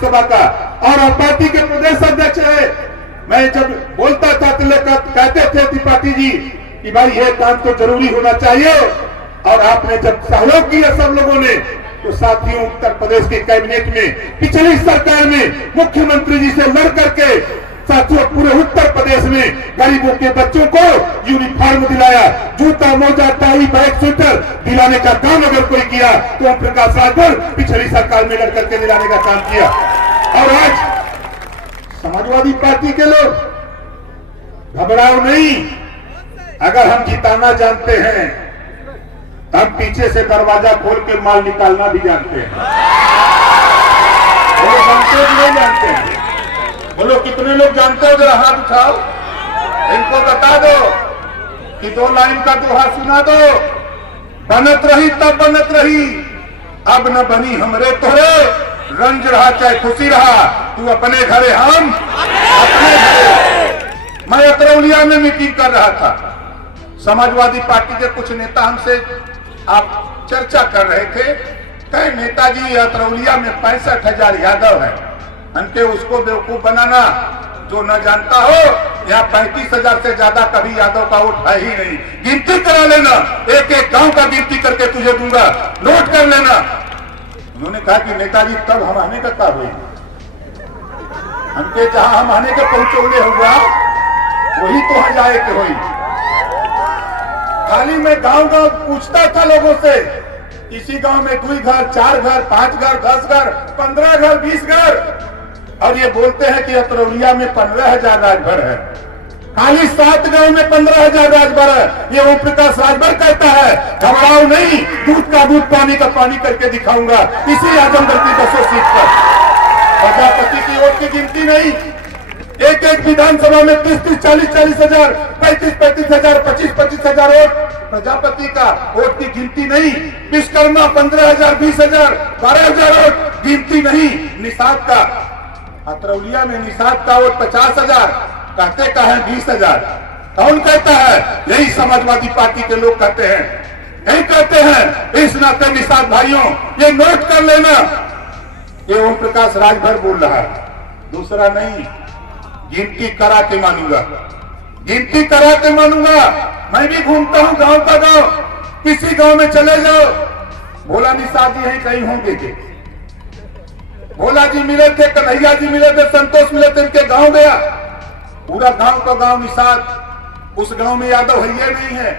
सभा का और पार्टी के प्रदेश अध्यक्ष है। मैं जब बोलता था तो लोग कहते थे त्रिपाठी जी कि भाई ये काम तो जरूरी होना चाहिए, और आपने जब सहयोग किया सब लोगों ने, तो साथियों उत्तर प्रदेश के कैबिनेट में पिछली सरकार में मुख्यमंत्री जी से लड़ करके साथियों पूरे उत्तर प्रदेश में गरीबों के बच्चों को यूनिफॉर्म दिलाया, जूता मोजा टाई बैग स्वेटर दिलाने का काम अगर कोई किया तो ओम प्रकाश राजभर पिछली सरकार में लड़ करके दिलाने का काम किया। और आज समाजवादी पार्टी के लोग घबराओ नहीं, अगर हम जिताना जानते हैं तो हम पीछे से दरवाजा खोल के माल निकालना भी जानते हैं। वो जानते नहीं जानते हैं? बोलो कितने लोग जानते हो, जरा हाथ उठाओ, इनको बता दो कि 2 लाइन का दोहा सुना दो। बनत रही तब बनत रही, अब न बनी हमरे तोरे, रंज रहा चाहे खुशी रहा, तू अपने घरे हम अपने घरे। मैं अतरौलिया में मीटिंग कर रहा था, समाजवादी पार्टी के कुछ नेता हमसे आप चर्चा कर रहे थे, कहे नेताजी अतरौलिया में 65,000 यादव है, हमके उसको बेवकूफ बनाना, जो न जानता हो यहाँ 35,000 से ज्यादा कभी यादव का वोट है ही नहीं। गिनती करा लेना, एक एक गांव का गिनती करके तुझे दूंगा, नोट कर लेना। उन्होंने कहा कि नेताजी तब हम आने का काम हुई, हमके जहां हम आने के पहुंचोले हुआ वही तो वहां जाए के हुई। खाली मैं गांव गांव पूछता था लोगों से, इसी गांव में 2 घर 4 घर 5 घर 10 घर 15 घर 20 घर, और ये बोलते हैं कि अतरौलिया में 15,000 राजभर है। खाली 7 गांव में 15,000 राजभर है। ये ओम प्रकाश राजभर कहता है घबराओ नहीं, दूध का दूध पानी का पानी करके दिखाऊंगा इसी आजमगढ़ की 200 सीट पर। प्रजापति की वोट की गिनती नहीं, एक एक विधानसभा में 30-30 40-40 हजार 35-35 हजार 25-25 हजार वोट प्रजापति का वोट की गिनती नहीं। विश्वकर्मा 15,000 20,000 12,000 वोट गिनती नहीं। निषाद का अतरौलिया में निषाद का वोट 50,000, कहते का है 20,000। कौन कहता है? यही समाजवादी पार्टी के लोग कहते हैं, यही कहते हैं। इस नाते निषाद भाइयों ये नोट कर लेना, ये ओम प्रकाश राजभर बोल रहा है, दूसरा नहीं। गिनती करा के मानूंगा, गिनती करा के मानूंगा। मैं भी घूमता हूं गांव का गांव, किसी गांव में चले जाओ, भोला निषाद जी यहीं कहीं होंगे के। भोला जी मिले थे, कन्हैया जी मिले थे, संतोष मिले थे, इनके गांव गया, पूरा गांव का गांव निषाद। उस गांव में यादव है ये नहीं है,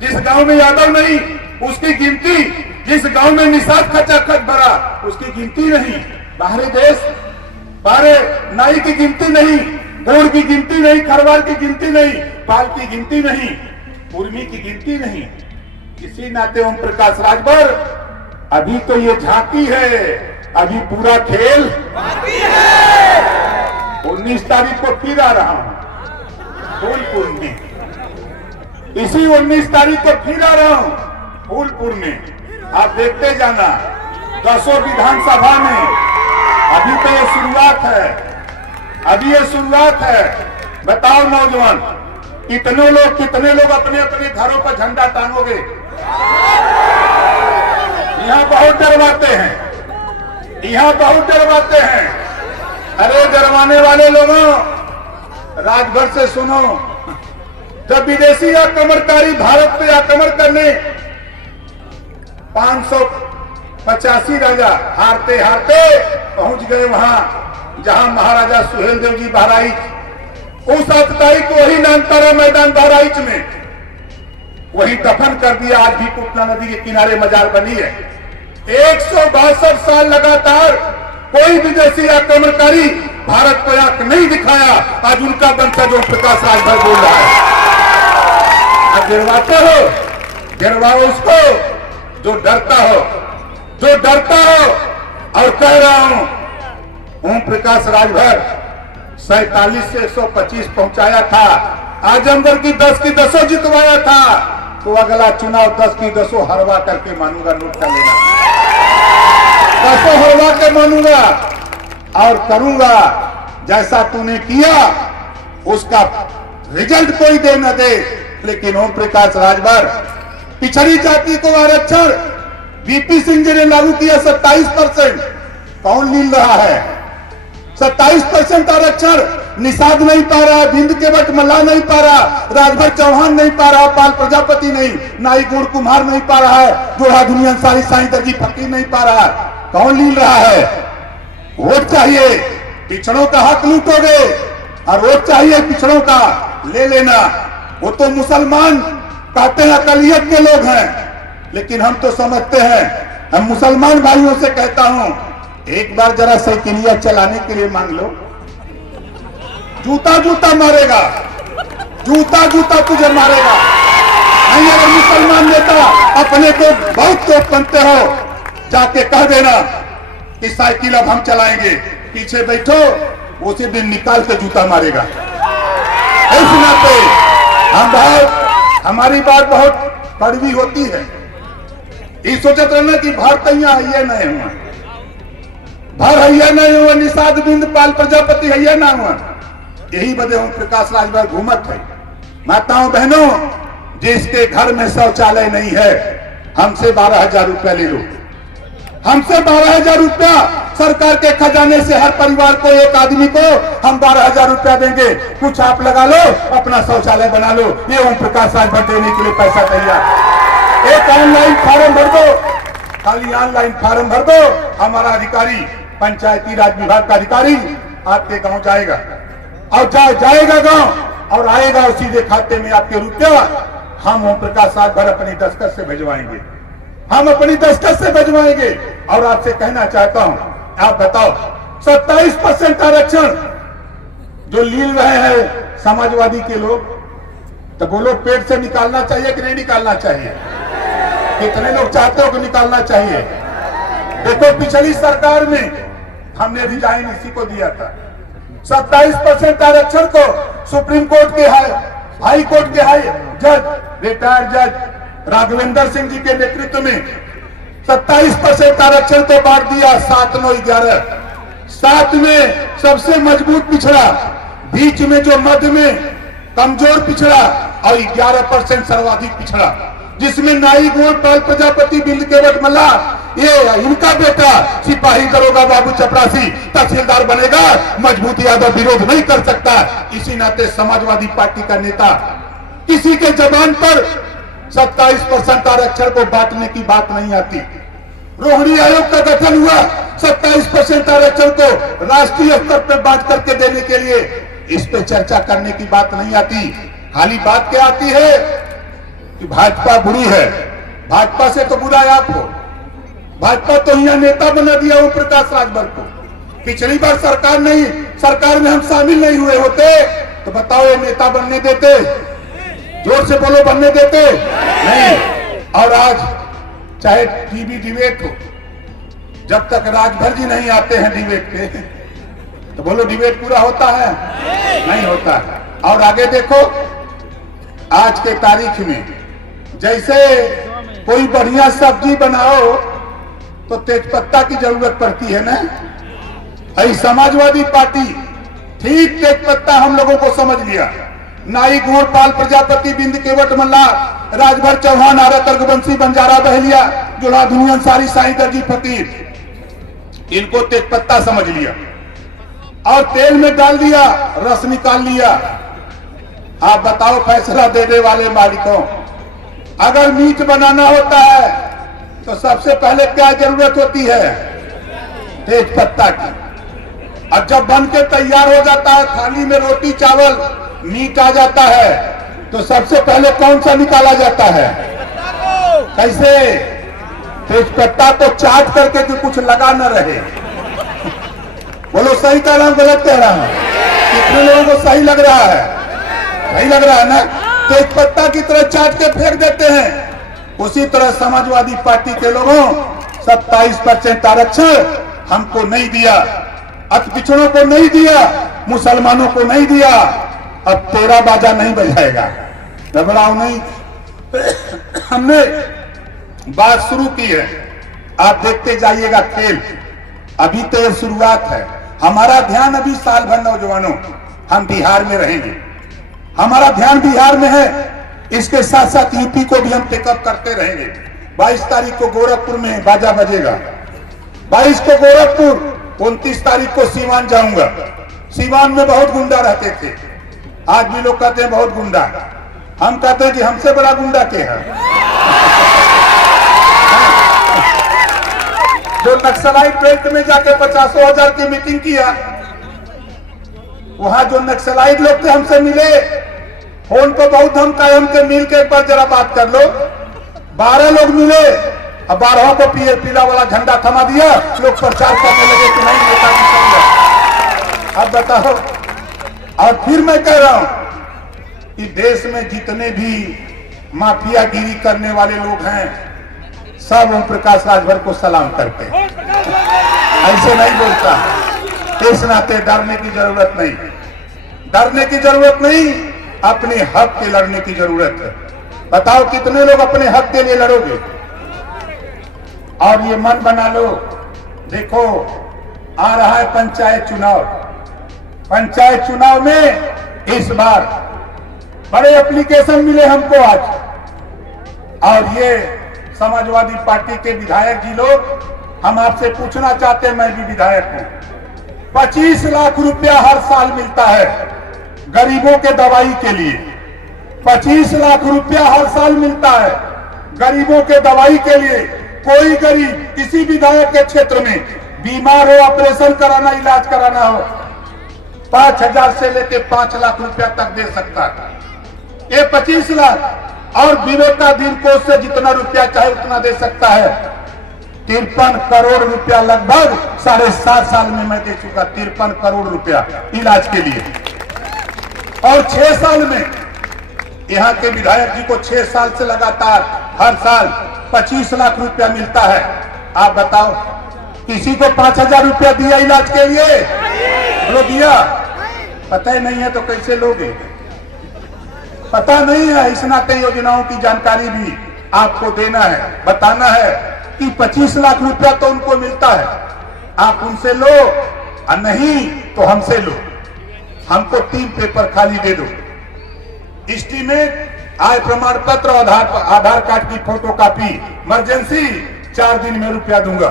जिस गांव में यादव नहीं उसकी गिनती, जिस गांव में निषाद खचाखच भरा उसकी गिनती नहीं। बाहरी देश बारे नाई की गिनती नहीं, गोड़ की गिनती नहीं, खरवार की गिनती नहीं, पाल की गिनती नहीं, उर्मी की गिनती नहीं। इसी नाते ओम प्रकाश राजभर अभी तो ये झांकी है, अभी पूरा खेल बाकी है। 19 तारीख को फिर आ रहा हूं फूलपुर में, इसी 19 तारीख को फिर आ रहा हूं फूलपुर में। आप देखते जाना 10 विधानसभा में। अभी तो ये शुरुआत है, अभी ये शुरुआत है। बताओ नौजवान, कितने लोग अपने अपने घरों पर झंडा टांगोगे? यहाँ बहुत डरवाते हैं, यहाँ बहुत डरवाते हैं। अरे डरवाने वाले लोगों, राजभर से सुनो, जब विदेशी आक्रमणकारी भारत पे आक्रमण करने 585 राजा हारते हारते पहुंच गए वहां जहां महाराजा सुहेल देव जी बहराइच, उस अतताई को वही नानतारा मैदान बहराइच में वही दफन कर दिया। आज भी कुटना नदी के किनारे मजार बनी है। 162 साल लगातार कोई विदेशी आक्रमणकारी भारत को आंख नहीं दिखाया, आज उनका वंशज ओम प्रकाश राजभर बोल रहा है। अब गिरवाते हो, गिरवाओ उसको जो डरता हो, जो डरता हो। और कह रहा हूं ओम प्रकाश राजभर 47 से 125 पहुंचाया था, आजमगढ़ की 10 की 10 जितवाया था, तो अगला चुनाव 10 की 10 हरवा करके मानूंगा। नोट कर लेना, 10 हरवा के मानूंगा और करूंगा जैसा तूने किया उसका रिजल्ट कोई दे न दे। लेकिन ओम प्रकाश राजभर पिछड़ी जाति को आरक्षण वीपी सिंह जी ने लागू किया 27%, कौन लील रहा है? 27% आरक्षण निषाद नहीं पा रहा, बिंद केवट मल्लाह नहीं पा रहा, राजभर चौहान नहीं पा रहा, पाल प्रजापति नहीं, नाई गुण कुमार नहीं पा रहा है, जोड़ा दुनिया अंसारी साईं दर्जी फकीर नहीं पा रहा। कौन लील रहा है? वोट चाहिए, पिछड़ों का हक लूटोगे और वोट चाहिए पिछड़ों का ले लेना। वो तो मुसलमान कहते हैं अकलियत के लोग हैं, लेकिन हम तो समझते हैं, हम मुसलमान भाइयों से कहता हूं, एक बार जरा साइकिलिया चलाने के लिए मांग लो, जूता जूता मारेगा, जूता जूता तुझे मारेगा। नहीं अगर मुसलमान नेता अपने को बहुत तो बनते हो, जाके कह देना कि साइकिल अब हम चलाएंगे, पीछे बैठो, उसी दिन निकाल के जूता मारेगा। इस नाते हमारी बात बहुत कड़वी होती है। ये सोचते रहना कि भारतीय है नहीं हुआ, भर हैया नहीं हुआ, निषाद बिंद पाल प्रजापति हैया ना हुआ। यही बदे ओम प्रकाश राजभर घूमत है। माताओं बहनों, जिसके घर में शौचालय नहीं है, हमसे 12,000 रुपया ले लो। हमसे 12,000 रुपया सरकार के खजाने से हर परिवार को, एक आदमी को हम 12,000 रुपया देंगे। कुछ आप लगा लो, अपना शौचालय बना लो। ये ओम प्रकाश राजभर देने के लिए पैसा तैयार। एक ऑनलाइन फॉर्म भर दो, खाली ऑनलाइन फॉर्म भर दो, हमारा अधिकारी, पंचायती राज विभाग का अधिकारी आपके गांव जाएगा और जाएगा गांव और आएगा और सीधे खाते में आपके रुपया हम ओम प्रकाश राजभर अपनी दस्तखत से भिजवाएंगे, हम अपनी दस्तखत से भिजवाएंगे। और आपसे कहना चाहता हूं, आप बताओ 27% आरक्षण जो लील रहे हैं समाजवादी के लोग, तो बोलो पेट से निकालना चाहिए कि नहीं निकालना चाहिए? कितने लोग चाहते हो कि निकालना चाहिए? देखो पिछली सरकार में हमने रिजाइन इसी को दिया था। 27% आरक्षण को सुप्रीम कोर्ट के हाई कोर्ट के जज, रिटायर्ड जज राघवेंद्र सिंह जी के नेतृत्व में 27% आरक्षण को बांट दिया 7, 9, 11। 7 में सबसे मजबूत पिछड़ा, बीच में जो मध्य में कमजोर पिछड़ा और 11% सर्वाधिक पिछड़ा, जिसमें नाई गोल पाल प्रजापति बिंद केवट मल्लाह, ये इनका बेटा सिपाही दरोगा बाबू चपरासी तहसीलदार बनेगा। मजबूत यादव विरोध नहीं कर सकता। इसी नाते समाजवादी पार्टी का नेता, किसी के जबान पर 27% आरक्षण को बांटने की बात नहीं आती। रोहिणी आयोग का गठन हुआ 27% आरक्षण को राष्ट्रीय स्तर पर बांट करके देने के लिए, इस पे चर्चा करने की बात नहीं आती। खाली बात क्या आती है कि भाजपा बुरी है। भाजपा से तो बुरा आप हो। भाजपा तो यहाँ नेता बना दिया ओम प्रकाश राजभर को। पिछली बार सरकार में हम शामिल नहीं हुए होते तो बताओ ये नेता बनने देते? जोर से बोलो, बनने देते नहीं। और आज चाहे टीवी डिबेट हो, जब तक राजभर जी नहीं आते हैं डिबेट पे, तो बोलो डिबेट पूरा होता है? नहीं होता। और आगे देखो, आज के तारीख में जैसे कोई बढ़िया सब्जी बनाओ तो तेजपत्ता की जरूरत पड़ती है ना। ऐसी समाजवादी पार्टी ठीक तेजपत्ता हम लोगों को समझ लिया। नाई गोड़ पाल प्रजापति बिंद केवट मल्लाह, राजभर चौहान, आरत रघुवंशी, बंजारा बहलिया, जोड़ा दुनिया अंसारी साईं दर्जी फकीर, इनको तेजपत्ता समझ लिया और तेल में डाल दिया, रस निकाल लिया। आप बताओ फैसला देने वाले मालिकों, अगर मीट बनाना होता है तो सबसे पहले क्या जरूरत होती है? तेजपत्ता की। और जब बन के तैयार हो जाता है, थाली में रोटी चावल मीट आ जाता है, तो सबसे पहले कौन सा निकाला जाता है? कैसे? तेजपत्ता को चाट करके कि कुछ लगा न रहे। बोलो सही कह रहा हूं गलत कह रहा हूं? कितने लोगों को सही लग रहा है? सही लग रहा है ना? तेजपत्ता की तरह चाट के फेंक देते हैं। उसी तरह समाजवादी पार्टी के लोगों 27% आरक्षण हमको नहीं दिया, अति पिछड़ों को नहीं दिया, मुसलमानों को नहीं दिया। अब तेरा बाजा नहीं बजाएगा, घबराओ नहीं। हमने बात शुरू की है, आप देखते जाइएगा खेल। अभी तो ये शुरुआत है। हमारा ध्यान अभी साल भर नौजवानों, हम बिहार में रहेंगे, हमारा ध्यान बिहार में है। इसके साथ साथ यूपी को भी हम टेकअप करते रहेंगे। 22 तारीख को गोरखपुर में बाजा बजेगा, 22 को गोरखपुर, 29 तारीख को सीवान जाऊंगा। सीवान में बहुत गुंडा रहते थे, आज भी लोग कहते हैं बहुत गुंडा। हम कहते हैं कि हमसे बड़ा गुंडा के है। जो नक्सलाइट बेल्ट में जाके 50,000 की मीटिंग किया, वहां जो नक्सलाइट लोग थे हमसे मिले, फोन पर बहुत धमकाए हमके, मिल के एक बार जरा बात कर लो। 12 लोग मिले, अब 12 को पीला वाला झंडा थमा दिया, लोग प्रचार करने लगे कि नहीं नेताजी संग। अब बताओ, और फिर मैं कह रहा हूं कि देश में जितने भी माफियागिरी करने वाले लोग हैं, सब ओम प्रकाश राजभर को सलाम करते हैं। ऐसे नहीं बोलता, इस नाते डरने की जरूरत नहीं, डरने की जरूरत नहीं, अपने हक के लड़ने की जरूरत है। बताओ कितने लोग अपने हक के लिए लड़ोगे? और ये मन बना लो, देखो आ रहा है पंचायत चुनाव। पंचायत चुनाव में इस बार बड़े एप्लीकेशन मिले हमको आज, और ये समाजवादी पार्टी के विधायक जी लोग, हम आपसे पूछना चाहते हैं, मैं भी विधायक हूं, 25 लाख रुपया हर साल मिलता है गरीबों के दवाई के लिए। 25 लाख रुपया हर साल मिलता है गरीबों के दवाई के लिए। कोई गरीब किसी विधायक के क्षेत्र में बीमार हो, ऑपरेशन कराना, इलाज कराना हो, 5,000 से लेके 5 लाख रुपया तक दे सकता है। ये 25 लाख और विवेकाधीन कोष से जितना रुपया चाहे उतना दे सकता है। 53 करोड़ रुपया लगभग 7.5 साल में मैं दे चुका, 53 करोड़ रुपया इलाज के लिए। और 6 साल में यहाँ के विधायक जी को 6 साल से लगातार हर साल 25 लाख रुपया मिलता है। आप बताओ, किसी को 5,000 रुपया दिया इलाज के लिए? बोलो दिया? पता ही नहीं है तो कैसे लोगे? पता नहीं है, इस नाते योजनाओं की जानकारी भी आपको देना है, बताना है कि 25 लाख रुपया तो उनको मिलता है, आप उनसे लो, और नहीं तो हमसे लो। हमको 3 पेपर खाली दे दो, एस्टीमेट, आय प्रमाण पत्र, आधार कार्ड की फोटोकॉपी, इमरजेंसी 4 दिन में रुपया दूंगा।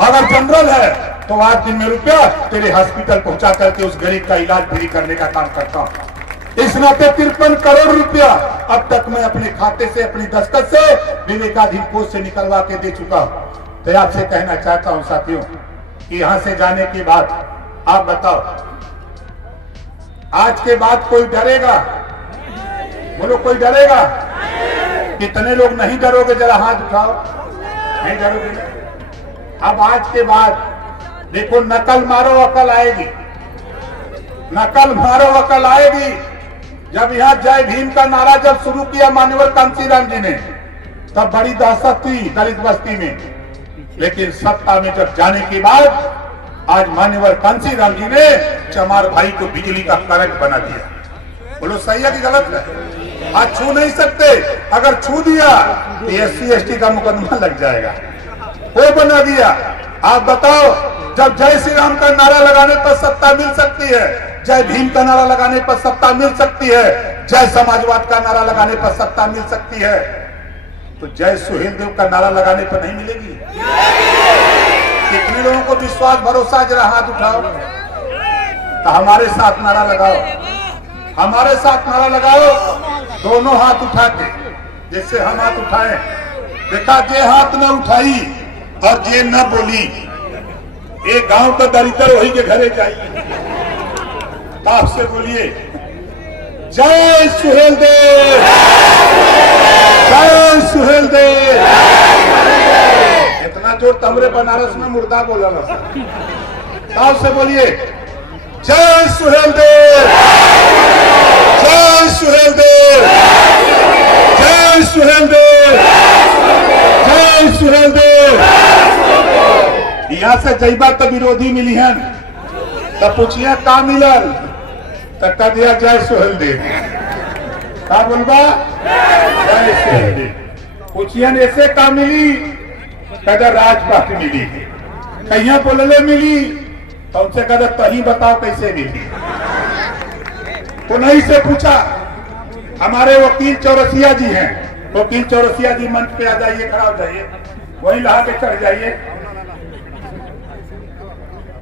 अगर जनरल है तो 8 दिन में रुपया तेरे हॉस्पिटल पहुंचा करके उस गरीब का इलाज फ्री करने का काम करता हूं। इस नाते 53 करोड़ रुपया अब तक मैं अपने खाते से, अपनी दस्तखत से, विवेकाधीन कोष से निकलवा के दे चुका हूं। तो आपसे कहना चाहता हूं साथियों कि यहां से जाने के बाद आप बताओ, आज के बाद कोई डरेगा? बोलो, कोई डरेगा? कितने लोग नहीं डरोगे? जरा हाथ उठाओ। नहीं डरोगे? अब आज के बाद देखो, नकल मारो अकल आएगी, नकल मारो अकल आएगी। जब यहाँ जय भीम का नारा जब शुरू किया मान्यवर कांशीराम जी ने, तब बड़ी दहशत थी दलित बस्ती में, लेकिन सत्ता में जब जाने के बाद आज मान्यवर कांशीराम जी ने चमार भाई को बिजली का करंट बना दिया। बोलो सही है कि गलत है? आज छू नहीं सकते, अगर छू दिया तो SC ST का मुकदमा लग जाएगा, वो बना दिया। आप बताओ, जब जय श्री राम का नारा लगाने पर सत्ता मिल सकती है, जय भीम का नारा लगाने पर सत्ता मिल सकती है, जय समाजवाद का नारा लगाने पर सत्ता मिल सकती है, तो जय सुहेलदेव का नारा लगाने पर नहीं मिलेगी? कितने लोगों को विश्वास भरोसा, जरा हाथ उठाओ। तो हमारे साथ नारा लगाओ, हमारे साथ नारा लगाओ, दोनों हाथ उठा के, जैसे हम हाथ उठाए। देखा, जे हाथ न उठाई और जे न बोली, एक गांव का दरिद्र वही के घरे जाइए, बाप से बोलिए जय सुहेलदेव, जय सुहेलदेव। इतना जोर तमरे बनारस में मुर्दा बोला ना, बाप से बोलिए जय सुहेलदेव, जय सुहेलदेव, जय सुहेलदेव, जय सुहेलदेव। यहाँ से जईबा तो विरोधी मिली है, तब पूछिए का मिलल, तब कह दिया जय सुहेलदेव। का बोलबा? जय सुहेलदेव। पूछिए ऐसे का मिली, कदा राजपाट मिली, कहीं बोलले मिली, तो उनसे कदा तही बताओ कैसे मिली। तो नहीं से पूछा, हमारे वकील चौरसिया जी हैं, वकील चौरसिया जी मंच पे आ जाइए, खड़ा हो जाइए, वही लहा के चढ़ जाइए।